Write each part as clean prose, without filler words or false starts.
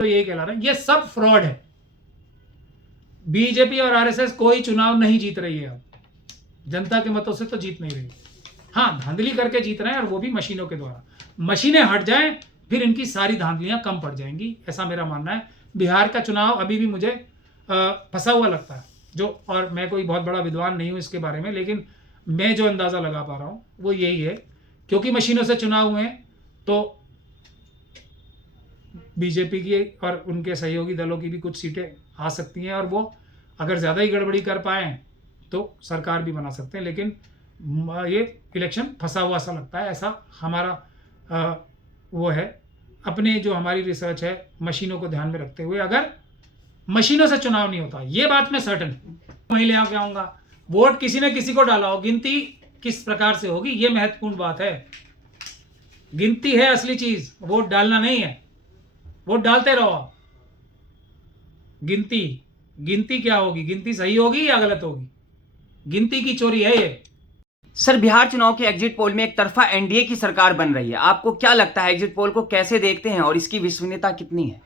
तो यही कहला रहे हैं, ये सब फ्रॉड है। बीजेपी और आरएसएस कोई चुनाव नहीं जीत रही है, अब जनता के मतों से तो जीत नहीं रही। हाँ, धांधली करके जीत रहे हैं, और वो भी मशीनों के द्वारा। मशीनें हट जाएं, फिर इनकी सारी धांधलियां कम पड़ जाएंगी, ऐसा मेरा मानना है। बिहार का चुनाव अभी भी मुझे फंसा हुआ लगता है, जो, और मैं कोई बहुत बड़ा विद्वान नहीं हूं इसके बारे में, लेकिन मैं जो अंदाज़ा लगा पा रहा हूं वो यही है, क्योंकि मशीनों से चुनाव हुए हैं, तो बीजेपी की और उनके सहयोगी दलों की भी कुछ सीटें आ सकती हैं, और वो अगर ज़्यादा ही गड़बड़ी कर पाएँ तो सरकार भी बना सकते हैं। लेकिन ये इलेक्शन फंसा हुआ सा लगता है, ऐसा हमारा वो है। अपने जो हमारी रिसर्च है, मशीनों को ध्यान में रखते हुए, अगर मशीनों से चुनाव नहीं होता, ये बात मैं सर्टन वहीं ले आके आऊँगा। वोट किसी ने किसी को डाला हो, गिनती किस प्रकार से होगी, ये महत्वपूर्ण बात है। गिनती है असली चीज़, वोट डालना नहीं है। वोट डालते रहो आप। गिनती क्या होगी, गिनती सही होगी या गलत होगी, गिनती की चोरी है ये। सर, बिहार चुनाव के एग्जिट पोल में एक तरफा एनडीए की सरकार बन रही है। आपको क्या लगता है, एग्जिट पोल को कैसे देखते हैं और इसकी विश्वसनीयता कितनी है?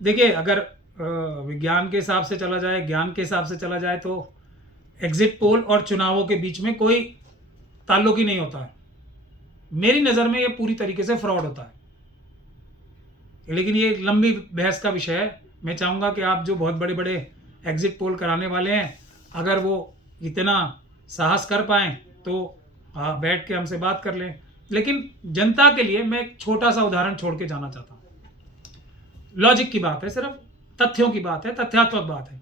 देखिए, अगर विज्ञान के हिसाब से चला जाए, ज्ञान के हिसाब से चला जाए, तो एग्जिट पोल और चुनावों के बीच में कोई ताल्लुक ही नहीं होता है। मेरी नज़र में ये पूरी तरीके से फ्रॉड होता है। लेकिन ये लंबी बहस का विषय है। मैं चाहूँगा कि आप जो बहुत बड़े बड़े एग्जिट पोल कराने वाले हैं, अगर वो इतना साहस कर पाएँ तो बैठ के हमसे बात कर लें। लेकिन जनता के लिए मैं एक छोटा सा उदाहरण छोड़ के जाना चाहता हूँ। लॉजिक की बात है, सिर्फ तथ्यों की बात है, तथ्यात्मक बात है।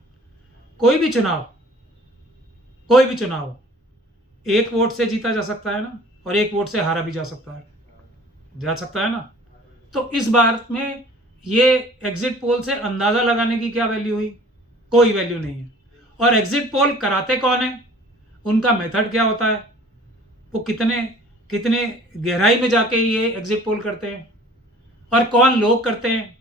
कोई भी चुनाव एक वोट से जीता जा सकता है ना, और एक वोट से हारा भी जा सकता है ना। तो इस बार में ये एग्जिट पोल से अंदाज़ा लगाने की क्या वैल्यू हुई? कोई वैल्यू नहीं है। और एग्जिट पोल कराते कौन है, उनका मेथड क्या होता है, वो कितने गहराई में जाके ये एग्जिट पोल करते हैं, और कौन लोग करते हैं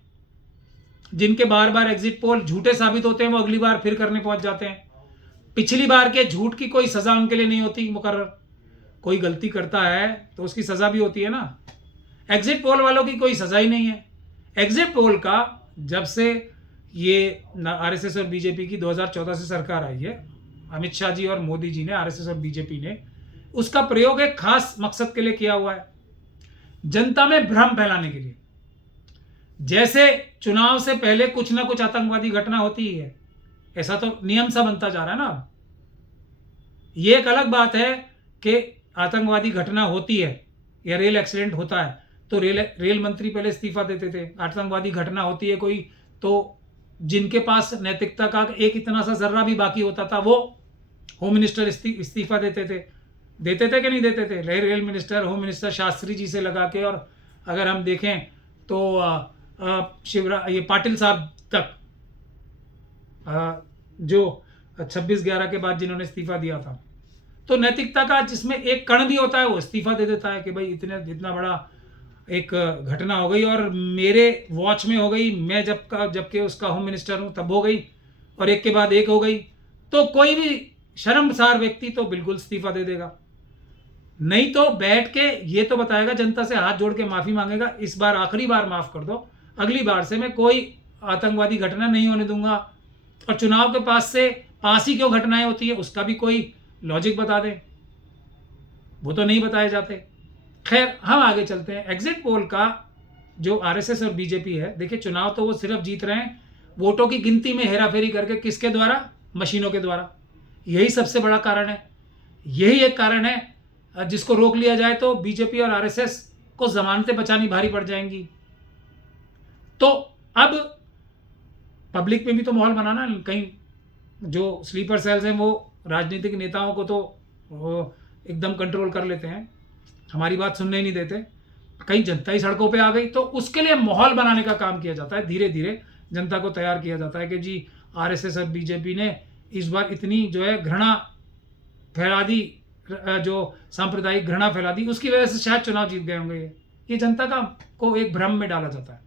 जिनके बार बार एग्जिट पोल झूठे साबित होते हैं, वो अगली बार फिर करने पहुंच जाते हैं। पिछली बार के झूठ की कोई सज़ा उनके लिए नहीं होती मुकर्रर। कोई गलती करता है तो उसकी सज़ा भी होती है ना। एग्जिट पोल वालों की कोई सज़ा ही नहीं है। एग्जिट पोल का जब से ये आरएसएस और बीजेपी की 2014 से सरकार आई है, अमित शाह जी और मोदी जी ने, आरएसएस और बीजेपी ने उसका प्रयोग एक खास मकसद के लिए किया हुआ है, जनता में भ्रम फैलाने के लिए। जैसे चुनाव से पहले कुछ ना कुछ आतंकवादी घटना होती ही है, ऐसा तो नियम सा बनता जा रहा है ना। ये एक अलग बात है कि आतंकवादी घटना होती है या रेल एक्सीडेंट होता है तो रेल मंत्री पहले इस्तीफा देते थे। आतंकवादी घटना होती है कोई, तो जिनके पास नैतिकता का एक इतना सा जर्रा भी बाकी होता था, वो होम मिनिस्टर इस्तीफा देते थे कि नहीं देते थे? Rail minister, home minister Shastri ji से लगा के, और अगर हम देखें तो ये पाटिल साहब तक, जो 26/11 के बाद जिन्होंने इस्तीफा दिया था। तो नैतिकता का जिसमें एक कण भी होता है, वो इस्तीफा दे देता है कि भाई इतना बड़ा एक घटना हो गई और मेरे वॉच में हो गई, मैं जबकि उसका होम मिनिस्टर हूँ तब हो गई, और एक के बाद एक हो गई, तो कोई भी शर्मसार व्यक्ति तो बिल्कुल इस्तीफा दे देगा। नहीं तो बैठ के ये तो बताएगा, जनता से हाथ जोड़ के माफ़ी मांगेगा, इस बार आखिरी बार माफ़ कर दो, अगली बार से मैं कोई आतंकवादी घटना नहीं होने दूंगा। और चुनाव के पास ही क्यों घटनाएं होती है, उसका भी कोई लॉजिक बता दें। वो तो नहीं बताए जाते। खैर, हम आगे चलते हैं। एग्जिट पोल का जो आरएसएस और बीजेपी है, देखिए चुनाव तो वो सिर्फ जीत रहे हैं वोटों की गिनती में हेराफेरी करके। किसके द्वारा? मशीनों के द्वारा। यही सबसे बड़ा कारण है। यही एक कारण है जिसको रोक लिया जाए तो बीजेपी और आरएसएस को जमानतें बचानी भारी पड़ जाएंगी। तो अब पब्लिक में भी तो माहौल बनाना, कहीं जो स्लीपर सेल्स हैं वो राजनीतिक नेताओं को तो एकदम कंट्रोल कर लेते हैं, हमारी बात सुनने ही नहीं देते। कहीं जनता ही सड़कों पे आ गई, तो उसके लिए माहौल बनाने का काम किया जाता है। धीरे धीरे जनता को तैयार किया जाता है कि जी आरएसएस और बीजेपी ने इस बार इतनी जो है घृणा फैला दी, जो सांप्रदायिक घृणा फैला दी, उसकी वजह से शायद चुनाव जीत गए होंगे। ये जनता को एक भ्रम में डाला जाता है।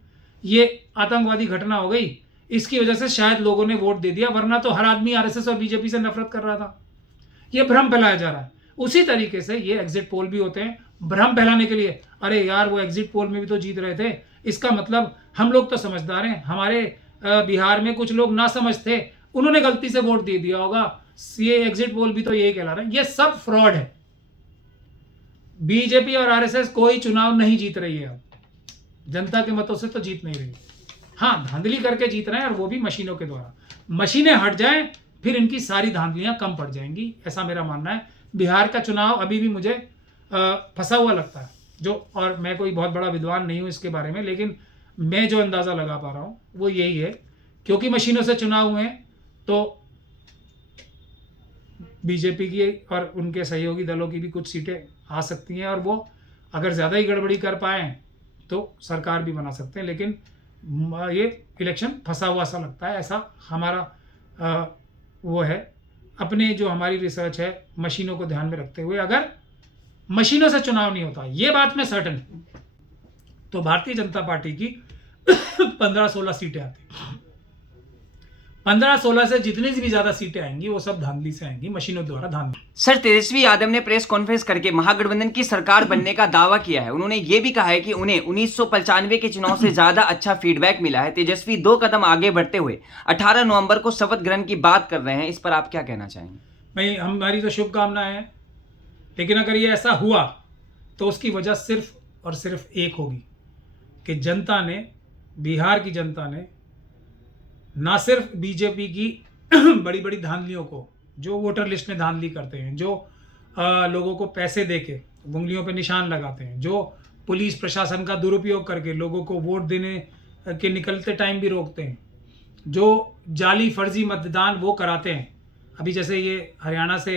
ये आतंकवादी घटना हो गई, इसकी वजह से शायद लोगों ने वोट दे दिया, वरना तो हर आदमी आरएसएस और बीजेपी से नफरत कर रहा था। ये भ्रम फैलाया जा रहा है। उसी तरीके से ये एग्जिट पोल भी होते हैं भ्रम फैलाने के लिए। अरे यार, वो एग्जिट पोल में भी तो जीत रहे थे, इसका मतलब हम लोग तो समझदार हैं। हमारे बिहार में कुछ लोग ना समझ थे, उन्होंने गलती से वोट दे दिया होगा। ये एग्जिट पोल भी तो यही कहला रहे हैं। ये सब फ्रॉड है। बीजेपी और आरएसएस कोई चुनाव नहीं जीत रही है। अब जनता के मतों से तो जीत नहीं रही। हाँ, धांधली करके जीत रहे हैं, और वो भी मशीनों के द्वारा। मशीनें हट जाएं, फिर इनकी सारी धांधलियां कम पड़ जाएंगी, ऐसा मेरा मानना है। बिहार का चुनाव अभी भी मुझे फंसा हुआ लगता है, और मैं कोई बहुत बड़ा विद्वान नहीं हूं इसके बारे में, लेकिन मैं जो अंदाज़ा लगा पा रहा हूं वो यही है, क्योंकि मशीनों से चुनाव हुए हैं, तो बीजेपी की और उनके सहयोगी दलों की भी कुछ सीटें आ सकती हैं, और वो अगर ज़्यादा ही गड़बड़ी कर पाएँ तो सरकार भी बना सकते हैं। लेकिन ये इलेक्शन फंसा हुआ सा लगता है, ऐसा हमारा वो है। अपने जो हमारी रिसर्च है, मशीनों को ध्यान में रखते हुए, अगर मशीनों से चुनाव नहीं होता, ये बात मैं सर्टन, तो भारतीय जनता पार्टी की 15-16 सीटें आती। 15-16 से जितनी भी ज्यादा सीटें आएंगी वो सब धांधली से आएंगी, मशीनों द्वारा धांधली। सर, तेजस्वी यादव ने प्रेस कॉन्फ्रेंस करके महागठबंधन की सरकार बनने का दावा किया है। उन्होंने ये भी कहा है कि उन्हें 1995 के चुनाव से ज्यादा अच्छा फीडबैक मिला है। तेजस्वी 2 कदम आगे बढ़ते हुए 18 नवंबर को शपथ ग्रहण की बात कर रहे हैं, इस पर आप क्या कहना चाहेंगे? भाई, हमारी तो शुभकामनाएं हैं, लेकिन अगर ये ऐसा हुआ तो उसकी वजह सिर्फ और सिर्फ एक होगी कि जनता ने, बिहार की जनता ने, ना सिर्फ बीजेपी की बड़ी बड़ी धांधलियों को, जो वोटर लिस्ट में धांधली करते हैं, जो लोगों को पैसे देके उंगलियों पे निशान लगाते हैं, जो पुलिस प्रशासन का दुरुपयोग करके लोगों को वोट देने के निकलते टाइम भी रोकते हैं, जो जाली फर्जी मतदान वो कराते हैं। अभी जैसे ये हरियाणा से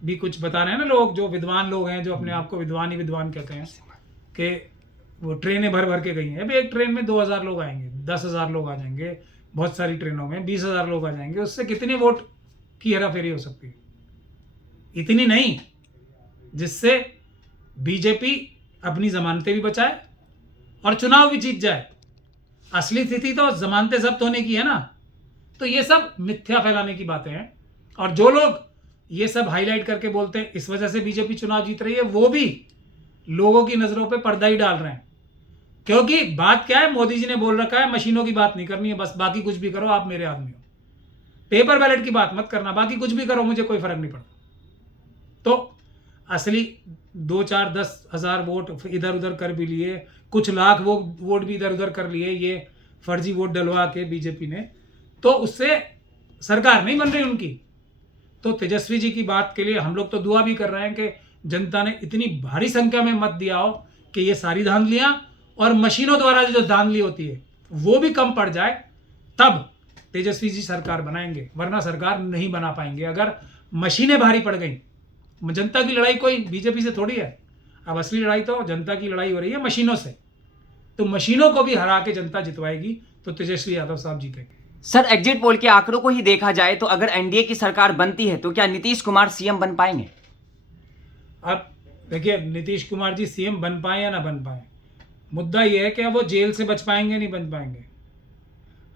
भी कुछ बता रहे हैं ना लोग, जो विद्वान लोग हैं, जो अपने आप को विद्वान ही विद्वान कहते हैं, कि वो ट्रेनें भर भर के गई हैं। अभी एक ट्रेन में 2000 लोग आएंगे, 10,000 लोग आ जाएंगे, बहुत सारी ट्रेनों में 20,000 लोग आ जाएंगे, उससे कितने वोट की हेराफेरी हो सकती है? इतनी नहीं, जिससे बीजेपी अपनी जमानतें भी बचाए और चुनाव भी जीत जाए। असली स्थिति तो जमानतें जब्त होने की है ना। तो ये सब मिथ्या फैलाने की बातें हैं, और जो लोग ये सब हाईलाइट करके बोलते हैं इस वजह से बीजेपी चुनाव जीत रही है, वो भी लोगों की नजरों पे पर्दा ही डाल रहे हैं। क्योंकि बात क्या है, मोदी जी ने बोल रखा है मशीनों की बात नहीं करनी है, बस बाकी कुछ भी करो, आप मेरे आदमी हो। पेपर बैलेट की बात मत करना, बाकी कुछ भी करो, मुझे कोई फर्क नहीं पड़ता। तो असली 2-4-10,000 वोट इधर उधर कर भी लिए, कुछ लाख वो वोट भी इधर उधर कर लिए, ये फर्जी वोट डलवा के बीजेपी ने, तो उससे सरकार नहीं बन रही उनकी। तो तेजस्वी जी की बात के लिए हम लोग तो दुआ भी कर रहे हैं कि जनता ने इतनी भारी संख्या में मत दिया हो कि ये सारी धांधलियां और मशीनों द्वारा जो धांधली होती है वो भी कम पड़ जाए, तब तेजस्वी जी सरकार बनाएंगे, वरना सरकार नहीं बना पाएंगे। अगर मशीनें भारी पड़ गई, जनता की लड़ाई कोई बीजेपी से थोड़ी है, अब असली लड़ाई तो जनता की लड़ाई हो रही है मशीनों से। तो मशीनों को भी हरा के जनता जितवाएगी, तो तेजस्वी यादव साहब जीतेंगे। सर, एग्जिट पोल के आंकड़ों को ही देखा जाए तो अगर एनडीए की सरकार बनती है तो क्या नीतीश कुमार सीएम बन पाएंगे? अब देखिए, नीतीश कुमार जी सीएम बन पाए या ना बन पाए, मुद्दा यह है कि वो जेल से बच पाएंगे नहीं बन पाएंगे।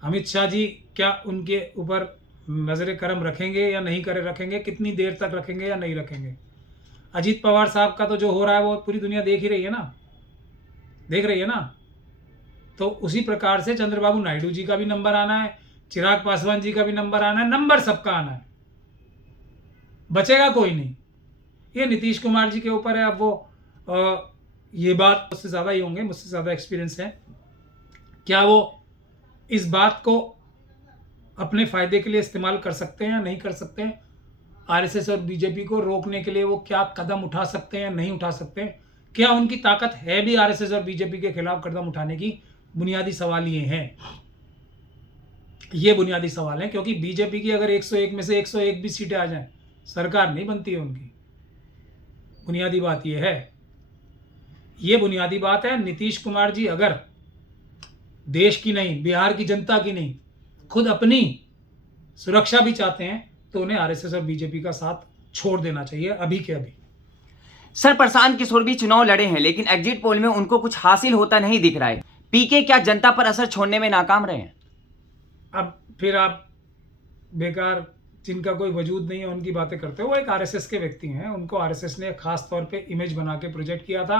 अमित शाह जी क्या उनके ऊपर नजर करम रखेंगे या नहीं करे रखेंगे, कितनी देर तक रखेंगे या नहीं रखेंगे। अजीत पवार साहब का तो जो हो रहा है वो पूरी दुनिया देख ही रही है ना, देख रही है ना। तो उसी प्रकार से चंद्रबाबू नायडू जी का भी नंबर आना है, चिराग पासवान जी का भी नंबर आना है, नंबर सबका आना है, बचेगा कोई नहीं। ये नीतीश कुमार जी के ऊपर है। अब वो ये बात मुझसे ज़्यादा ही होंगे, मुझसे ज़्यादा एक्सपीरियंस है, क्या वो इस बात को अपने फ़ायदे के लिए इस्तेमाल कर सकते हैं या नहीं कर सकते हैं। आरएसएस और बीजेपी को रोकने के लिए वो क्या कदम उठा सकते हैं या नहीं उठा सकते हैं, क्या उनकी ताकत है भी आरएसएस और बीजेपी के खिलाफ कदम उठाने की। बुनियादी सवाल ये हैं, ये बुनियादी सवाल हैं, क्योंकि बीजेपी की अगर 101 में से 101 भी सीटें आ जाएं, सरकार नहीं बनती है उनकी। बुनियादी बात ये है, ये बुनियादी बात है। नीतीश कुमार जी अगर देश की नहीं, बिहार की जनता की नहीं, खुद अपनी सुरक्षा भी चाहते हैं, तो उन्हें आरएसएस और बीजेपी का साथ छोड़ देना चाहिए अभी के अभी। सर, प्रशांत किशोर भी चुनाव लड़े हैं, लेकिन एग्जिट पोल में उनको कुछ हासिल होता नहीं दिख रहा है। पीके क्या जनता पर असर छोड़ने में नाकाम रहे हैं? अब फिर आप बेकार, जिनका कोई वजूद नहीं है, उनकी बातें करते हो। वो एक आरएसएस के व्यक्ति हैं, उनको आरएसएस ने खास तौर पे इमेज बना के प्रोजेक्ट किया था।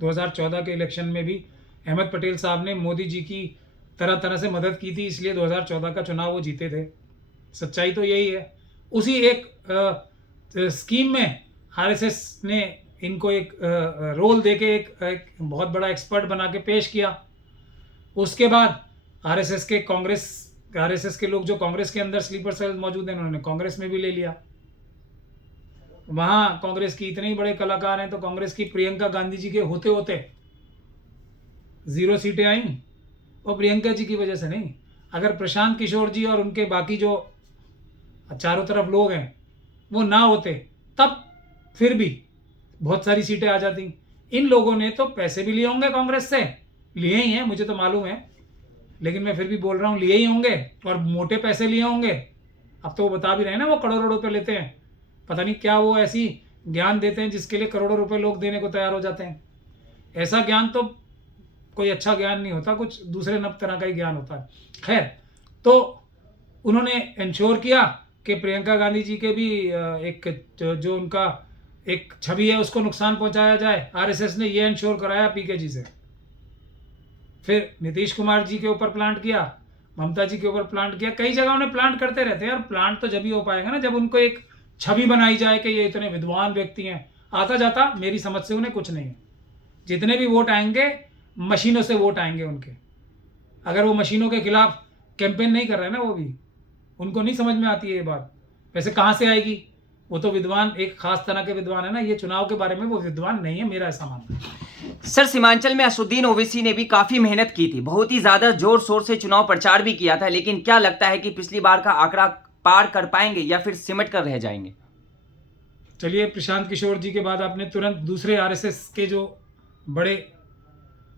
2014 के इलेक्शन में भी अहमद पटेल साहब ने मोदी जी की तरह तरह से मदद की थी, इसलिए 2014 का चुनाव वो जीते थे। सच्चाई तो यही है। उसी एक स्कीम में आरएसएस ने इनको एक रोल देके एक बहुत बड़ा एक्सपर्ट बना के पेश किया। उसके बाद आरएसएस के लोग जो कांग्रेस के अंदर स्लीपर सेल मौजूद हैं, उन्होंने कांग्रेस में भी ले लिया। वहाँ कांग्रेस की इतने बड़े कलाकार हैं, तो कांग्रेस की प्रियंका गांधी जी के होते होते 0 सीटें आई, और प्रियंका जी की वजह से नहीं। अगर प्रशांत किशोर जी और उनके बाकी जो चारों तरफ लोग हैं वो ना होते, तब फिर भी बहुत सारी सीटें आ जाती। इन लोगों ने तो पैसे भी लिए होंगे कांग्रेस से, लिए ही हैं, मुझे तो मालूम है, लेकिन मैं फिर भी बोल रहा हूँ, लिए ही होंगे, और मोटे पैसे लिए होंगे। अब तो वो बता भी रहे हैं ना, वो करोड़ों रुपए लेते हैं। पता नहीं क्या वो ऐसी ज्ञान देते हैं जिसके लिए करोड़ों रुपए लोग देने को तैयार हो जाते हैं। ऐसा ज्ञान तो कोई अच्छा ज्ञान नहीं होता, कुछ दूसरे नब तरह का ही ज्ञान होता है। खैर, तो उन्होंने इंश्योर किया कि प्रियंका गांधी जी के भी एक जो उनका एक छवि है उसको नुकसान पहुंचाया जाए। आरएसएस ने ये इंश्योर कराया पीके जी से। फिर नीतीश कुमार जी के ऊपर प्लांट किया, ममता जी के ऊपर प्लांट किया, कई जगह उन्हें प्लांट करते रहते हैं। और प्लांट तो जब ही हो पाएगा ना, जब उनको एक छवि बनाई जाए कि ये इतने विद्वान व्यक्ति हैं। आता जाता मेरी समझ से उन्हें कुछ नहीं है। जितने भी वोट आएंगे मशीनों से वोट आएंगे उनके। अगर वो मशीनों के खिलाफ कैंपेन नहीं कर रहे हैं ना, वो भी उनको नहीं समझ में आती है ये बात। वैसे कहाँ से आएगी? वो तो विद्वान एक खास तरह के विद्वान है ना, ये चुनाव के बारे में वो विद्वान नहीं है, मेरा ऐसा मानना है। सर, सीमांचल में असदुद्दीन ओवैसी ने भी काफी मेहनत की थी, बहुत ही ज्यादा जोर शोर से चुनाव प्रचार भी किया था, लेकिन क्या लगता है कि पिछली बार का आंकड़ा पार कर पाएंगे या फिर सिमट कर रह जाएंगे? चलिए, प्रशांत किशोर जी के बाद आपने तुरंत दूसरे आरएसएस के जो बड़े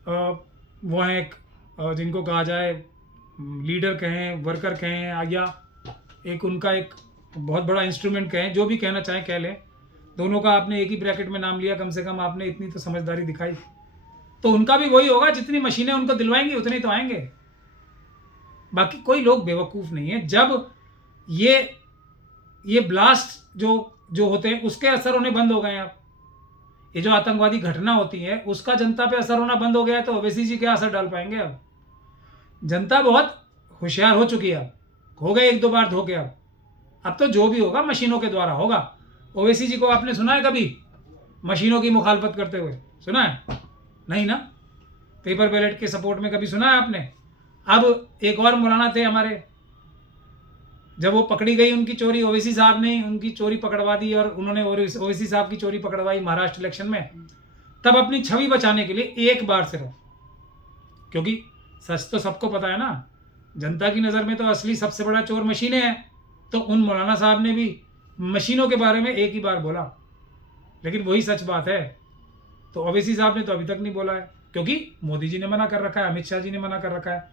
वो हैं, जिनको कहा जाए लीडर कहें, वर्कर कहें, या एक उनका एक बहुत बड़ा इंस्ट्रूमेंट कहें, जो भी कहना चाहें कह लें, दोनों का आपने एक ही ब्रैकेट में नाम लिया। कम से कम आपने इतनी तो समझदारी दिखाई। तो उनका भी वही होगा, जितनी मशीनें उनको दिलवाएंगी उतने तो आएंगे। बाकी कोई लोग बेवकूफ़ नहीं है। जब ये ब्लास्ट जो होते हैं उसके असर होने बंद हो गए हैं। अब ये जो आतंकवादी घटना होती है उसका जनता पे असर होना बंद हो गया है, तो ओवैसी जी क्या असर डाल पाएंगे? अब जनता बहुत होशियार हो चुकी है। अब हो गए 1-2 बार धोखे। अब तो जो भी होगा मशीनों के द्वारा होगा। ओवैसी जी को आपने सुना है कभी मशीनों की मुखालफत करते हुए? सुना है? नहीं ना। पेपर बैलेट के सपोर्ट में कभी सुना है आपने? अब एक और मौलाना थे हमारे, जब वो पकड़ी गई उनकी चोरी, ओवैसी साहब ने उनकी चोरी पकड़वा दी, और उन्होंने ओवैसी साहब की चोरी पकड़वाई महाराष्ट्र इलेक्शन में। तब अपनी छवि बचाने के लिए एक बार सिर्फ, क्योंकि सच तो सबको पता है ना, जनता की नज़र में तो असली सबसे बड़ा चोर मशीनें हैं। तो उन मौलाना साहब ने भी मशीनों के बारे में एक ही बार बोला, लेकिन वही सच बात है। तो ओवैसी साहब ने तो अभी तक नहीं बोला है, क्योंकि मोदी जी ने मना कर रखा है, अमित शाह जी ने मना कर रखा है।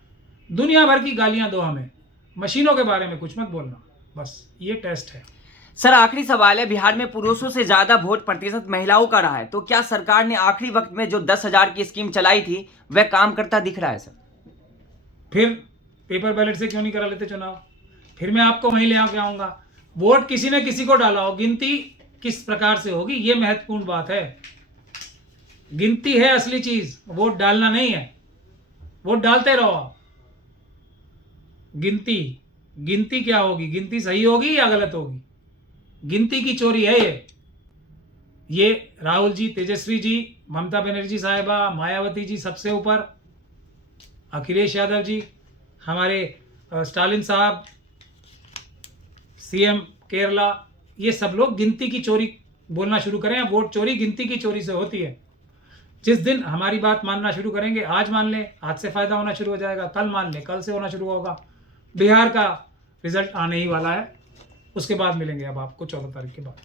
दुनिया भर की गालियां दो हमें, मशीनों के बारे में कुछ मत बोलना। बस ये टेस्ट है। सर, आखिरी सवाल है, बिहार में पुरुषों से ज्यादा वोट प्रतिशत महिलाओं का रहा है, तो क्या सरकार ने आखिरी वक्त में जो 10,000 की स्कीम चलाई थी वह काम करता दिख रहा है? सर, फिर पेपर बैलेट से क्यों नहीं करा लेते चुनाव? फिर मैं आपको वहीं ले आके आऊंगा। वोट किसी ने किसी को डाला हो, गिनती किस प्रकार से होगी ये महत्वपूर्ण बात है। गिनती है असली चीज, वोट डालना नहीं है। वोट डालते रहो आप। गिनती क्या होगी? गिनती सही होगी या गलत होगी? गिनती की चोरी है ये राहुल जी, तेजस्वी जी, ममता बनर्जी साहिबा, मायावती जी, सबसे ऊपर अखिलेश यादव जी, हमारे स्टालिन साहब, सीएम केरला, ये सब लोग गिनती की चोरी बोलना शुरू करें। वोट चोरी गिनती की चोरी से होती है। जिस दिन हमारी बात मानना शुरू करेंगे, आज मान लें, आज से फायदा होना शुरू हो जाएगा, कल मान लें, कल से होना शुरू होगा। बिहार का रिजल्ट आने ही वाला है, उसके बाद मिलेंगे अब आपको 14 तारीख के बाद।